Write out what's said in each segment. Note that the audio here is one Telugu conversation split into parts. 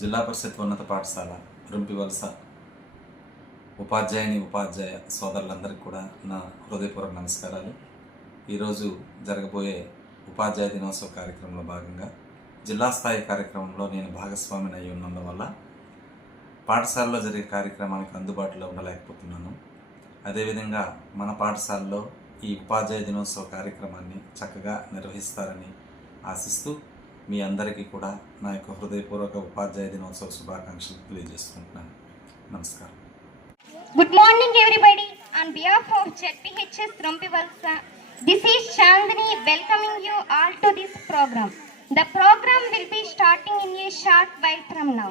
జిల్లా పరిషత్ ఉన్నత పాఠశాల రుంపివలస ఉపాధ్యాయ సోదరులందరికీ కూడా నా హృదయపూర్వక నమస్కారాలు. ఈరోజు జరగబోయే ఉపాధ్యాయ దినోత్సవ కార్యక్రమంలో భాగంగా జిల్లా స్థాయి కార్యక్రమంలో నేను భాగస్వామిని అయి ఉన్నందు వల్ల పాఠశాలలో జరిగే కార్యక్రమానికి అందుబాటులో ఉండలేకపోతున్నాను. అదేవిధంగా మన పాఠశాలలో ఈ ఉపాధ్యాయ దినోత్సవ కార్యక్రమాన్ని చక్కగా నిర్వహిస్తారని ఆశిస్తూ మీ అందరికీ కూడా నా యొక్క హృదయపూర్వక ఉపాధ్యాయ దినోత్సవ శుభాకాంక్షలు తెలియజేసుకుంటున్నాను. నమస్కారం. Good morning everybody. On behalf of ZPHS Rumpivalsa, this is Chandani welcoming you all to this program. The program will be starting in a short while from now.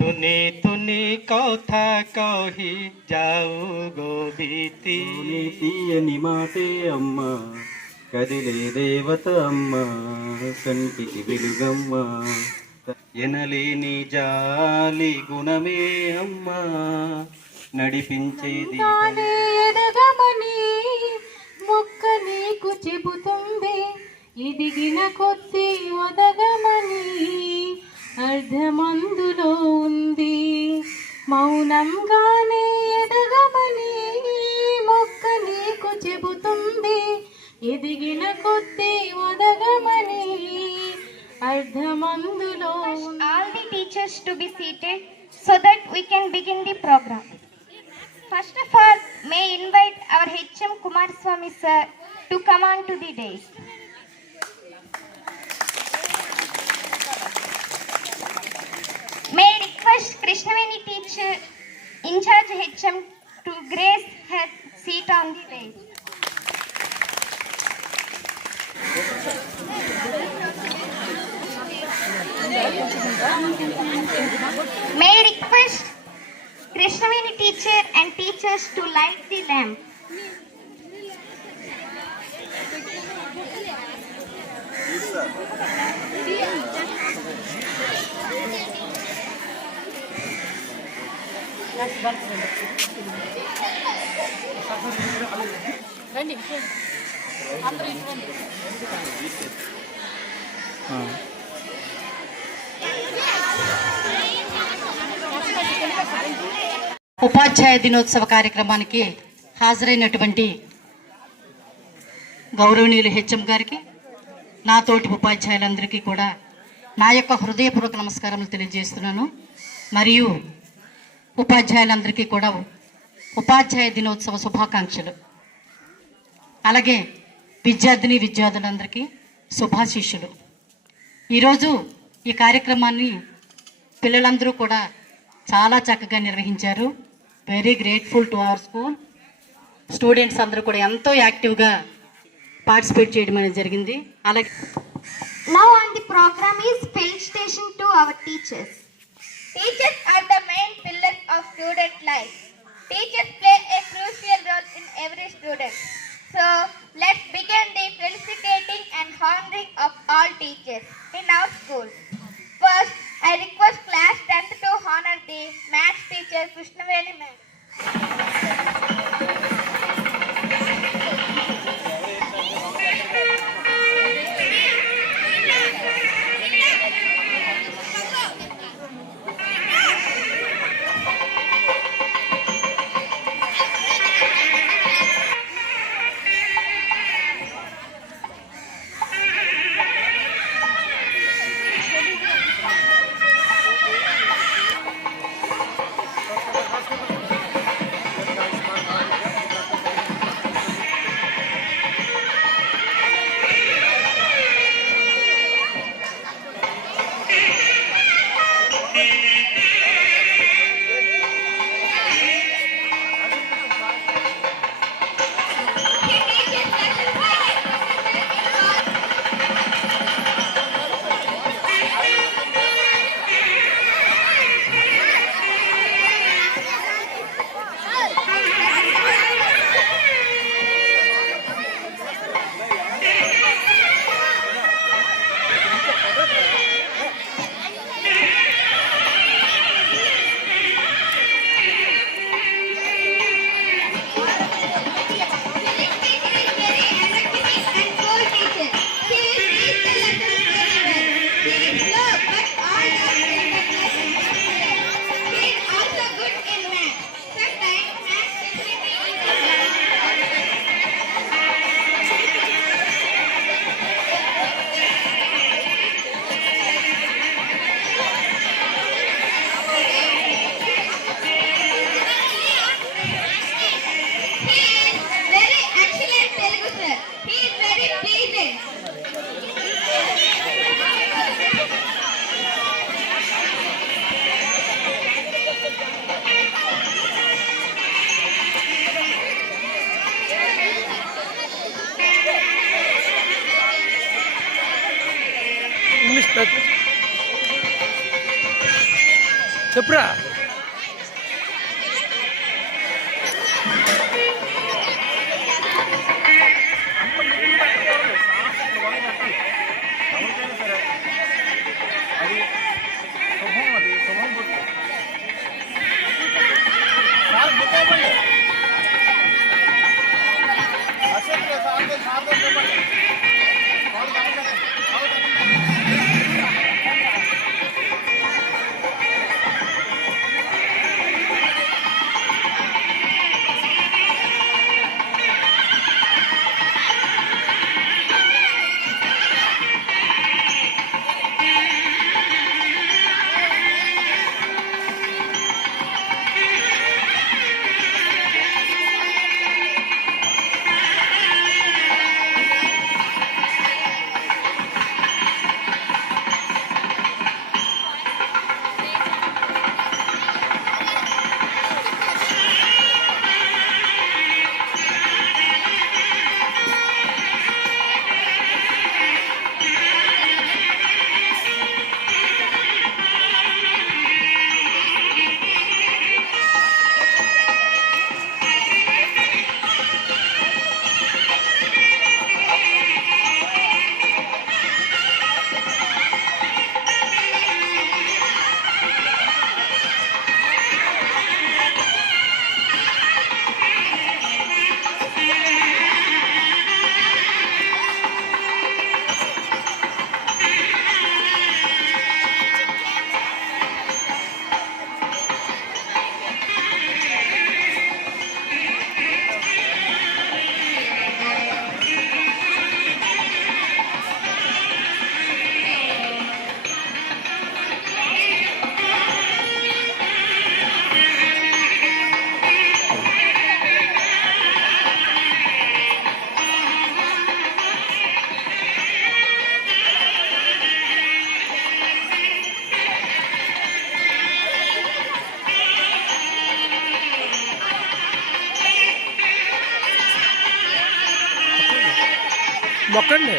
তুনি তুনি কথা কহি যাও గోబీతి తీయని మాటే అమ్మ కదిలే దేవత అమ్మ కంటికి వెలుగమ్మ ఎనలేని జాలి గుణమే అమ్మ నడిపించేది ఎదగమని మొక్క నీకు చెబుతుంది ఎదిగిన కొద్ది ఒదగమని అర్ధమందులో ఉంది మౌనంగానే ఎదగమని మొక్క నీకు చెబుతుంది ఎదిగిన కొద్ది ఒదగమని అర్ధమందులో. All the teachers to be seated so that we can begin the program. First of all, may I invite our HM Kumarswamy sir to come on to the dais. May I request Krishnaveni teacher, in charge HM, to grace her seat on the dais. May I request Krishnaveni teacher and teachers to light the lamp. రండి అందరూ ఉపాధ్యాయ దినోత్సవ కార్యక్రమానికి హాజరైనటువంటి గౌరవనీయులు హెచ్ఎం గారికి, నా తోటి ఉపాధ్యాయులందరికీ కూడా నా యొక్క హృదయపూర్వక నమస్కారములు తెలియజేస్తున్నాను. మరియు ఉపాధ్యాయులందరికీ కూడా ఉపాధ్యాయ దినోత్సవ శుభాకాంక్షలు. అలాగే విద్యార్థులందరికీ శుభాశీస్సులు. ఈరోజు ఈ కార్యక్రమాన్ని పిల్లలందరూ కూడా చాలా చక్కగా నిర్వహించారు. Very grateful to our school. Students అందరూ కూడా ఎంతో యాక్టివ్గా పార్టిసిపేట్ చేయడం అనేది జరిగింది. అలాగే Now on the program is felicitation to our teachers. Teachers are the main pillars of student life. Teachers play a crucial role in every student. So let's begin the felicitating and honoring of all teachers in our school. First, I request class 10th to honor the maths teacher Krishnaveni ma'am. చెప్పురా. మొక్కండి.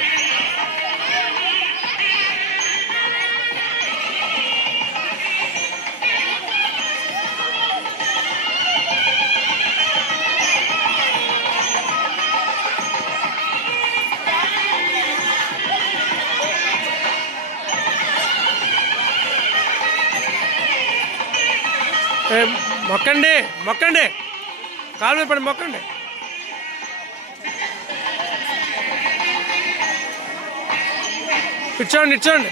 మొక్కండి మొక్కండి, కాలు మీద పడి మొక్కండి. ఇచ్చోండి ఇచ్చోండి.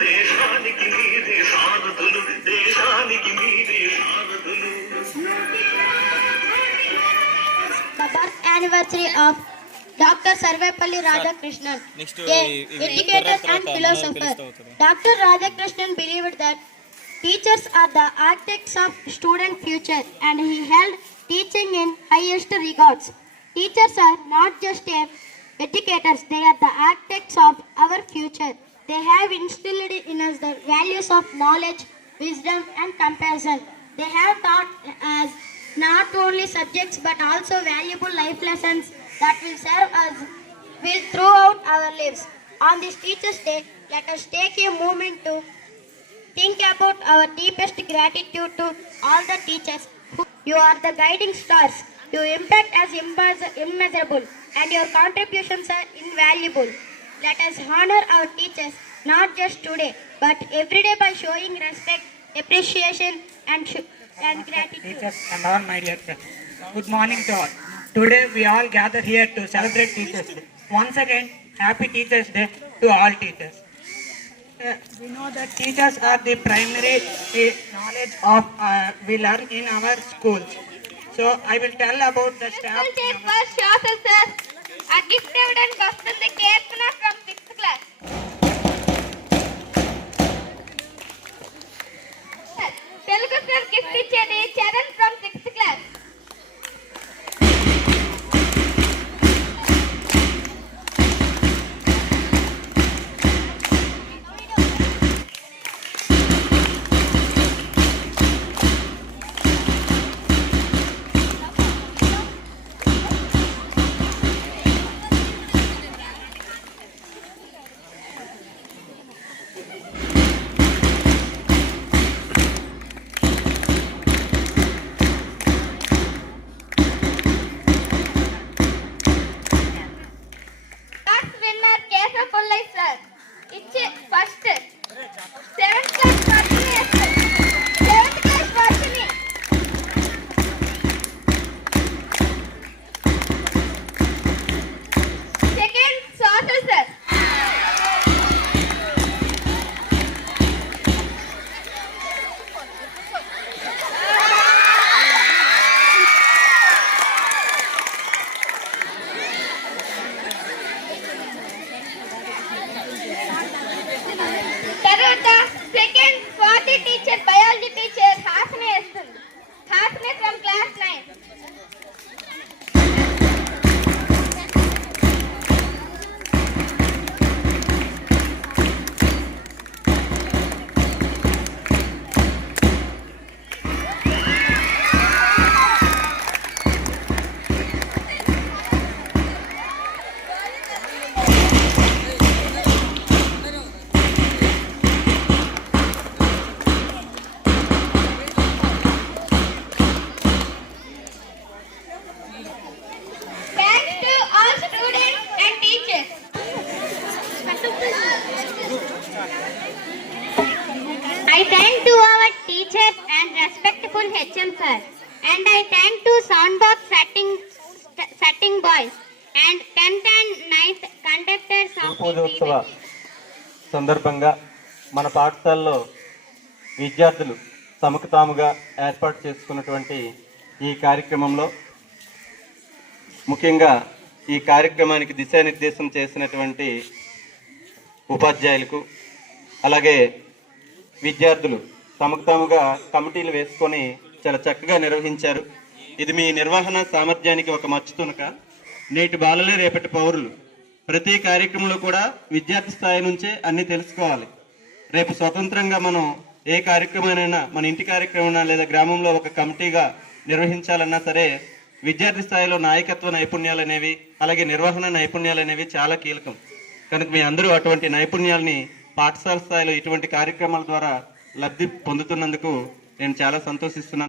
దేశానికి మీరే సారథులు, దేశానికి మీరే సారథులు. anniversary of Dr. Sarvepalli Radhakrishnan, a educator and philosopher. Dr. Radhakrishnan believed that teachers are the architects of student future, and he held teaching in highest regards. Teachers are not just educators, they are the architects of our future. They have instilled in us the values of knowledge, wisdom and compassion. They have taught us not only subjects but also valuable life lessons that will serve us throughout our lives. On this Teachers' Day, let us take a moment to think about our deepest gratitude to all the teachers. You are the guiding stars. Your impact is immeasurable and your contributions are invaluable. Let us honor our teachers not just today but every day by showing respect, appreciation and gratitude. Teachers and all my dear friends. Good morning to all. Today we all gather here to celebrate Teachers' Day. Once again, happy Teachers' Day to all teachers. We know that teachers are the primary knowledge of we learn in our schools. So I will tell about the staff. First Shosal sir, a gift ఇవ్వడానికి వస్తుంది Keerthana from 6th class. Telugu sir gift ఇచ్చేది Charan from 6th class. First 7th class Varshini 7th class Varshini second social sir second Swathi teacher biology teacher Hasni ఇస్తుంది Hasni from class 9. I thank to our teachers and respectful HM sir, and I thank to soundbox setting boys and 10th and 9th conductors of పూజోత్సవ సందర్భంగా మన పాఠశాలలో విద్యార్థులు తమకు తాముగా ఏర్పాటు చేసుకున్నటువంటి ఈ కార్యక్రమంలో ముఖ్యంగా ఈ కార్యక్రమానికి దిశానిర్దేశం చేసినటువంటి ఉపాధ్యాయులకు అలాగే విద్యార్థులు తమకు తాముగా కమిటీలు వేసుకొని చాలా చక్కగా నిర్వహించారు. ఇది మీ నిర్వహణ సామర్థ్యానికి ఒక మచ్చుతునక. నేటి బాలలే రేపటి పౌరులు. ప్రతి కార్యక్రమంలో కూడా విద్యార్థి స్థాయి నుంచే అన్నీ తెలుసుకోవాలి. రేపు స్వతంత్రంగా మనం ఏ కార్యక్రమానైనా మన ఇంటి కార్యక్రమం లేదా గ్రామంలో ఒక కమిటీగా నిర్వహించాలన్నా సరే విద్యార్థి స్థాయిలో నాయకత్వ నైపుణ్యాలు అనేవి అలాగే నిర్వహణ నైపుణ్యాలు అనేవి చాలా కీలకం. కనుక మీ అందరూ అటువంటి నైపుణ్యాలని పాఠశాల స్థాయిలో ఇటువంటి కార్యక్రమాల ద్వారా లబ్ధి పొందుతున్నందుకు నేను చాలా సంతోషిస్తున్నాను.